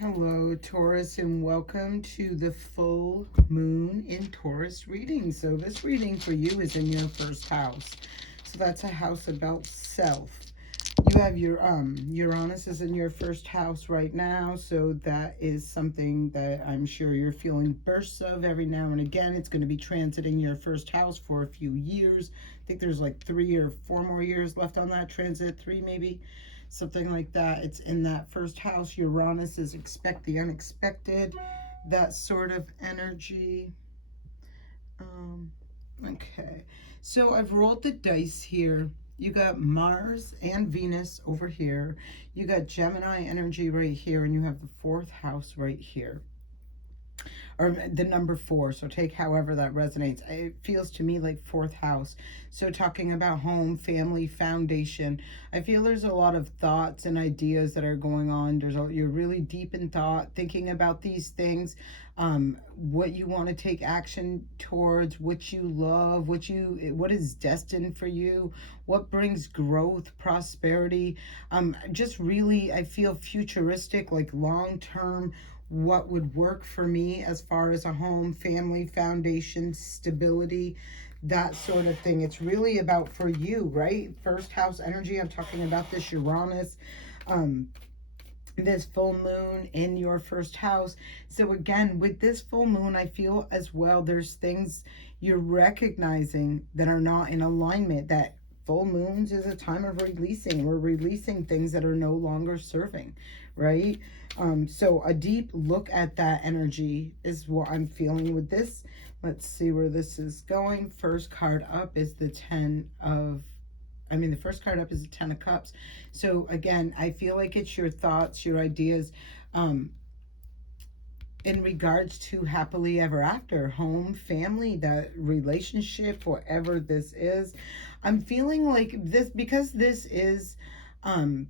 Hello, Taurus, and welcome to the full moon in Taurus reading. So this reading for you is in your first house. So that's a house about self. You have your Uranus is in your first house right now, so that is something that I'm sure you're feeling bursts of every now and again. It's going to be transiting your first house for a few years. I think there's like 3 or 4 more years left on that transit, three maybe, something like that. It's in that first house. Uranus is expect the unexpected, that sort of energy. Um, okay, so I've rolled the dice here. You got Mars and Venus over here. You got Gemini energy right here, and you have the fourth house right here, or the number four. So take however that resonates. It feels to me like fourth house. So talking about home, family, foundation. I feel there's a lot of thoughts and ideas that are going on. You're really deep in thought, thinking about these things. What you want to take action towards, what you love, what is destined for you, what brings growth, prosperity. Just really, I feel futuristic, like long term, what would work for me as far as a home, family, foundation, stability, that sort of thing. It's really about for you, right? First house energy. I'm talking about this Uranus, um, this full moon in your first house. So again, with this full moon, I feel as well there's things you're recognizing that are not in alignment. That full moons is a time of releasing. We're releasing things that are no longer serving, right? So a deep look at that energy is what I'm feeling with this. Let's see where this is going. First card up is the first card up is the Ten of Cups. So again, I feel like it's your thoughts, your ideas, um, in regards to happily ever after, home, family, that relationship, whatever this is. I'm feeling like this because this is um,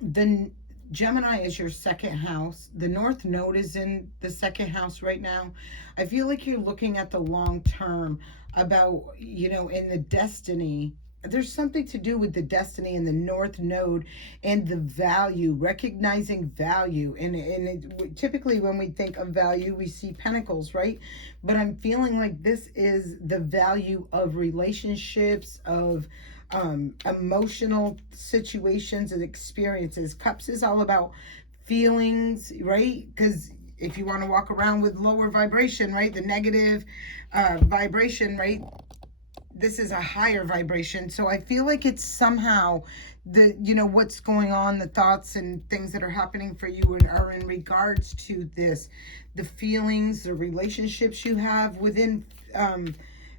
the Gemini is your second house. The North Node is in the second house right now. I feel like you're looking at the long term about, in the destiny. There's something to do with the destiny and the North Node and the value, recognizing value. Typically, when we think of value, we see pentacles, right? But I'm feeling like this is the value of relationships, of emotional situations and experiences. Cups is all about feelings, right? Because if you want to walk around with lower vibration, right, the negative vibration, right, this is a higher vibration. So I feel like it's somehow what's going on, the thoughts and things that are happening for you are in regards to this, the feelings, the relationships you have within,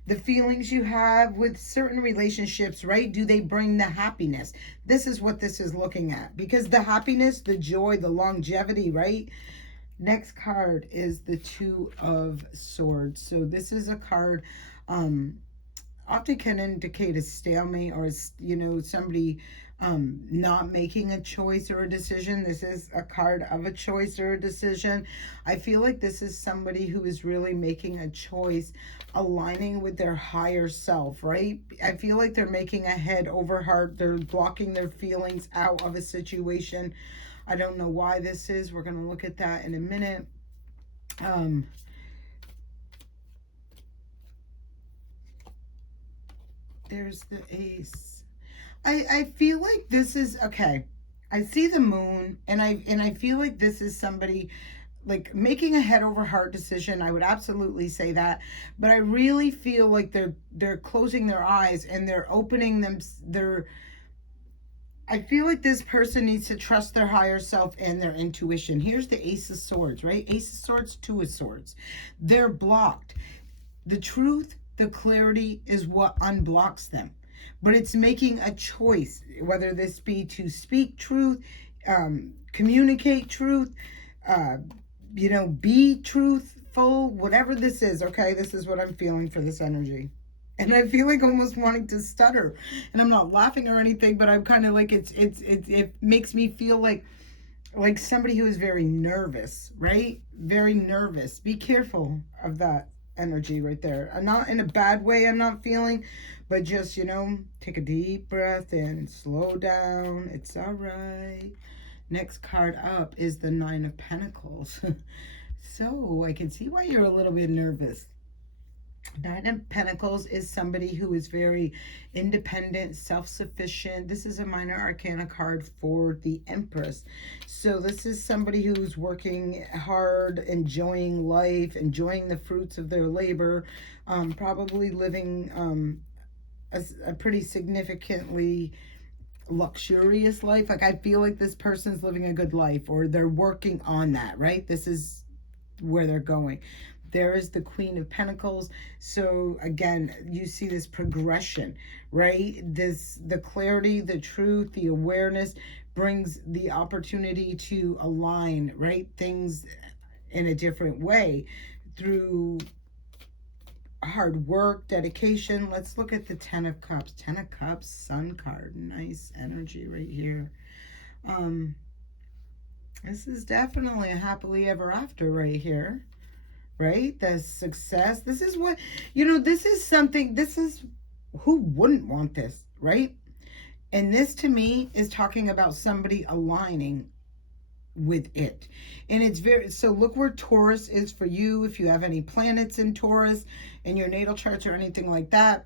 the feelings you have with certain relationships, right? Do they bring the happiness? This is what this is looking at, because the happiness, the joy, the longevity, right? Next card is the Two of Swords. So this is a card, often can indicate a stalemate, or somebody not making a choice or a decision. This is a card of a choice or a decision. I feel like this is somebody who is really making a choice, aligning with their higher self, right? I feel like they're making a head over heart. They're blocking their feelings out of a situation. I don't know why this is. We're going to look at that in a minute. There's the Ace. I feel like this is okay. I see the moon, and I feel like this is somebody like making a head over heart decision. I would absolutely say that, but I really feel like they're closing their eyes and they're opening them. I feel like this person needs to trust their higher self and their intuition. Here's the Ace of Swords, right? Ace of Swords, Two of Swords. They're blocked. The truth, the clarity is what unblocks them. But it's making a choice, whether this be to speak truth, communicate truth, be truthful, whatever this is, okay? This is what I'm feeling for this energy. And I feel like almost wanting to stutter. And I'm not laughing or anything, but I'm kind of like, it makes me feel like somebody who is very nervous, right? Very nervous. Be careful of that energy right there. I'm not in a bad way, I'm not feeling, but just, take a deep breath in, slow down. It's all right. Next card up is the Nine of Pentacles. So I can see why you're a little bit nervous. Nine of Pentacles is somebody who is very independent, self-sufficient. This is a minor arcana card for the Empress. So this is somebody who's working hard, enjoying life, enjoying the fruits of their labor, probably living a pretty significantly luxurious life. Like, I feel like this person's living a good life, or they're working on that, right? This is where they're going. There is the Queen of Pentacles. So again, you see this progression, right? The clarity, the truth, the awareness brings the opportunity to align, right? Things in a different way through hard work, dedication. Let's look at the Ten of Cups. Ten of Cups, Sun card. Nice energy right here. This is definitely a happily ever after right here, right? The success. This is what, this is something, this is, who wouldn't want this, right? And this to me is talking about somebody aligning with it. And it's very, so look where Taurus is for you. If you have any planets in Taurus in your natal charts or anything like that,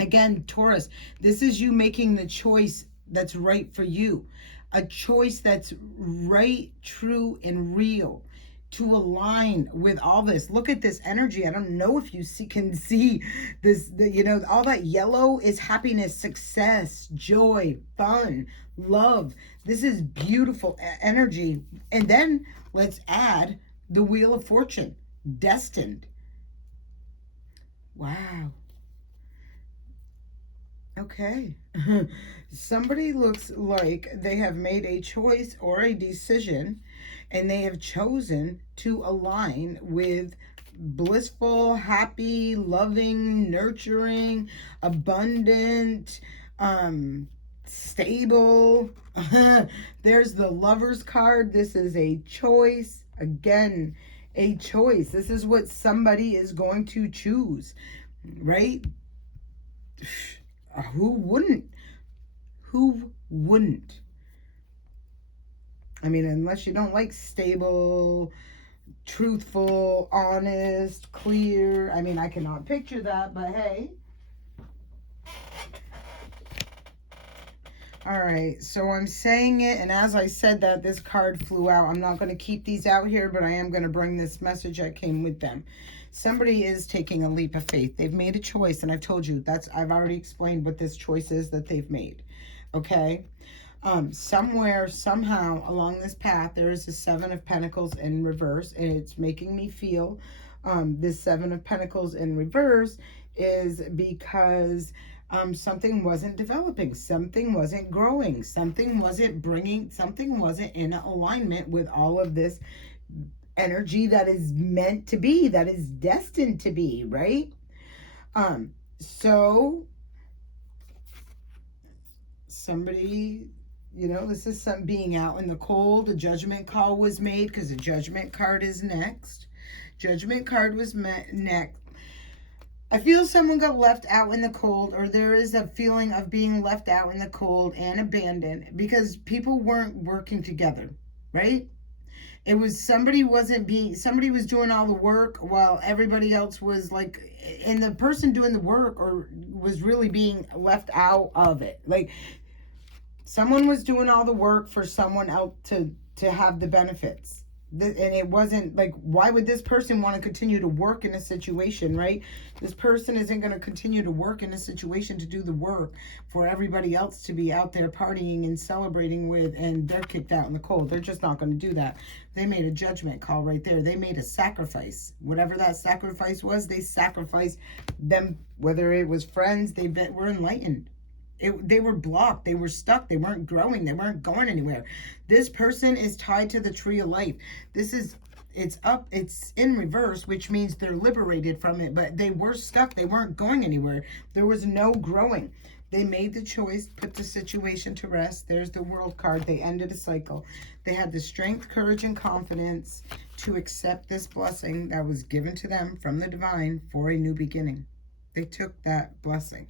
again, Taurus, this is you making the choice that's right for you, a choice that's right, true, and real, to align with all this. Look at this energy. I don't know if you can see this, all that yellow is happiness, success, joy, fun, love. This is beautiful energy. And then let's add the Wheel of Fortune, destined. Wow. Okay. Somebody looks like they have made a choice or a decision, and they have chosen to align with blissful, happy, loving, nurturing, abundant, stable. There's the Lover's card. This is a choice. Again, a choice. This is what somebody is going to choose, right? Who wouldn't? Who wouldn't? I mean, unless you don't like stable, truthful, honest, clear. I mean, I cannot picture that, but hey. All right, so I'm saying it, and as I said that, this card flew out. I'm not going to keep these out here, but I am going to bring this message that came with them. Somebody is taking a leap of faith. They've made a choice, and I've told you, I've already explained what this choice is that they've made, okay? Somewhere, somehow, along this path, there is a Seven of Pentacles in reverse, and it's making me feel this Seven of Pentacles in reverse is because something wasn't developing, something wasn't growing, something wasn't in alignment with all of this energy that is meant to be, that is destined to be, right? So somebody, this is some being out in the cold. A judgment call was made because the Judgment card is next. Judgment card was next. I feel someone got left out in the cold, or there is a feeling of being left out in the cold and abandoned because people weren't working together, right? It was somebody was doing all the work while everybody else was and the person doing the work or was really being left out of it. Like, someone was doing all the work for someone else to have the benefits. And it wasn't like, why would this person want to continue to work in a situation, right? This person isn't going to continue to work in a situation to do the work for everybody else to be out there partying and celebrating with, and they're kicked out in the cold. They're just not going to do that. They made a judgment call right there. They made a sacrifice. Whatever that sacrifice was, they sacrificed them, whether it was friends, they were enlightened. They were blocked. They were stuck. They weren't growing. They weren't going anywhere. This person is tied to the tree of life. It's up. It's in reverse, which means they're liberated from it. But they were stuck. They weren't going anywhere. There was no growing. They made the choice, put the situation to rest. There's the World card. They ended a cycle. They had the strength, courage, and confidence to accept this blessing that was given to them from the divine for a new beginning. They took that blessing.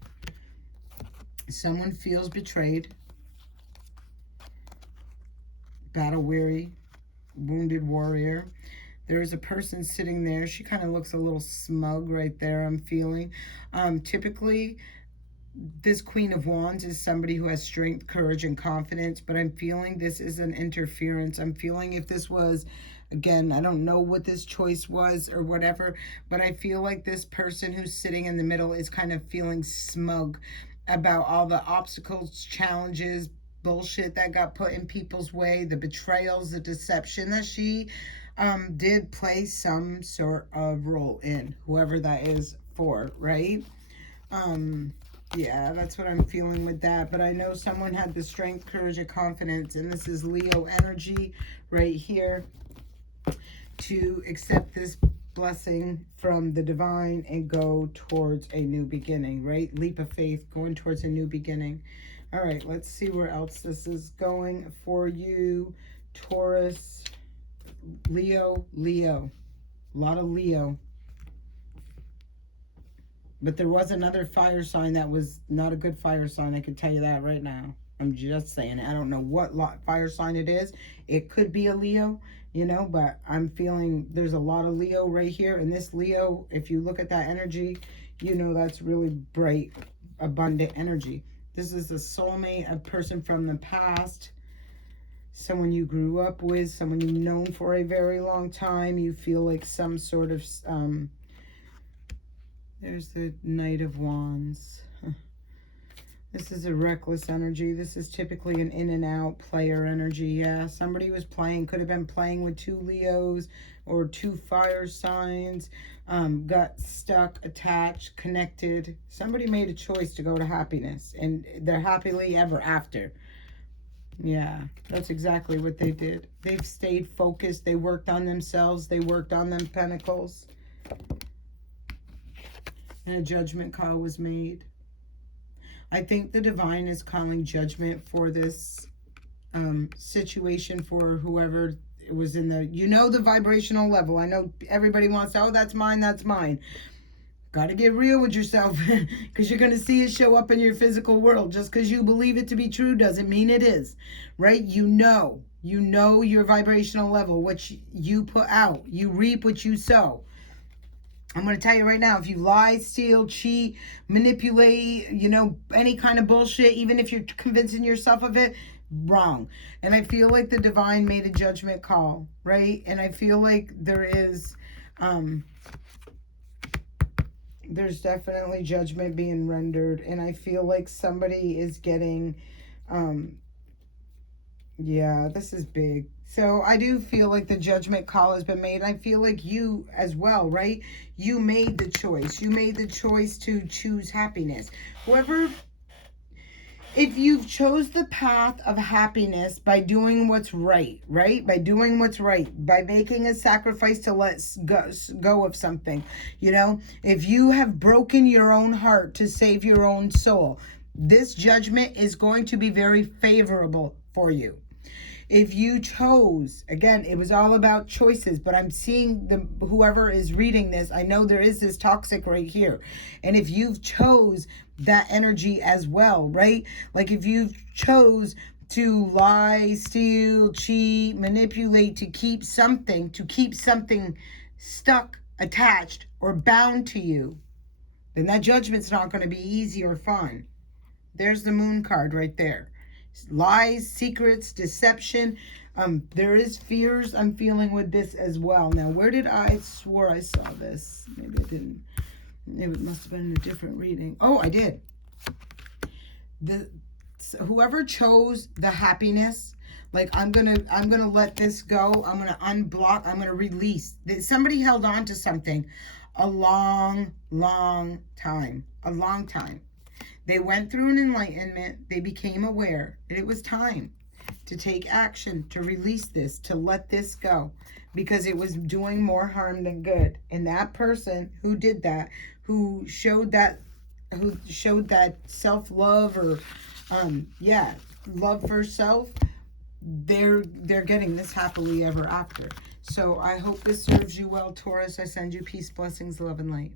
Someone feels betrayed, battle weary, wounded warrior. There is a person sitting there. She kind of looks a little smug right there, I'm feeling. Typically, this Queen of Wands is somebody who has strength, courage, and confidence, but I'm feeling this is an interference. I'm feeling if this was, again, I don't know what this choice was or whatever, but I feel like this person who's sitting in the middle is kind of feeling smug about all the obstacles, challenges, bullshit that got put in people's way, the betrayals, the deception that she did play some sort of role in, whoever that is for, right? Yeah, that's what I'm feeling with that. But I know someone had the strength, courage, and confidence, and this is Leo energy right here, to accept this blessing from the divine and go towards a new beginning, right? Leap of faith, going towards a new beginning. All right, let's see where else this is going for you, Taurus, Leo. A lot of Leo. But there was another fire sign that was not a good fire sign. I can tell you that right now. I'm just saying. I don't know what fire sign it is. It could be a Leo, you know, but I'm feeling there's a lot of Leo right here. And this Leo, if you look at that energy, you know that's really bright, abundant energy. This is a soulmate, a person from the past, someone you grew up with, someone you've known for a very long time. You feel like some sort of... there's the Knight of Wands. This is a reckless energy. This is typically an in and out player energy. Yeah, somebody was playing, could have been playing with 2 Leos or 2 fire signs, got stuck, attached, connected. Somebody made a choice to go to happiness, and they're happily ever after. Yeah, that's exactly what they did. They've stayed focused. They worked on themselves. They worked on them pentacles. And a judgment call was made. I think the divine is calling judgment for this situation for whoever it was in the, you know, the vibrational level. I know everybody wants to, oh, that's mine, that's mine. Got to get real with yourself because you're going to see it show up in your physical world. Just because you believe it to be true doesn't mean it is, right? You know your vibrational level, what you put out. You reap what you sow. I'm going to tell you right now, if you lie, steal, cheat, manipulate, you know, any kind of bullshit, even if you're convincing yourself of it, wrong. And I feel like the divine made a judgment call, right? And I feel like there is, there's definitely judgment being rendered. And I feel like somebody is getting, yeah, this is big. So I do feel like the judgment call has been made. I feel like you as well, right? You made the choice. You made the choice to choose happiness. Whoever, if you've chose the path of happiness by doing what's right, right? By doing what's right, by making a sacrifice to let go of something, you know? If you have broken your own heart to save your own soul, this judgment is going to be very favorable for you. If you chose, again, it was all about choices, but I'm seeing whoever is reading this, I know there is this toxic right here. And if you've chose that energy as well, right? Like if you've chose to lie, steal, cheat, manipulate to keep something stuck, attached, or bound to you, then that judgment's not going to be easy or fun. There's the Moon card right there. Lies, secrets, deception. There is fears I'm feeling with this as well. Now, where did I swore I saw this? Maybe I didn't. It must have been in a different reading. Oh, I did. Whoever chose the happiness, like I'm gonna let this go. I'm gonna unblock. I'm gonna release. Somebody held on to something a long time. A long time. They went through an enlightenment. They became aware. And it was time to take action, to release this, to let this go. Because it was doing more harm than good. And that person who did that, who showed that self-love or, love for self, they're getting this happily ever after. So I hope this serves you well, Taurus. I send you peace, blessings, love, and light.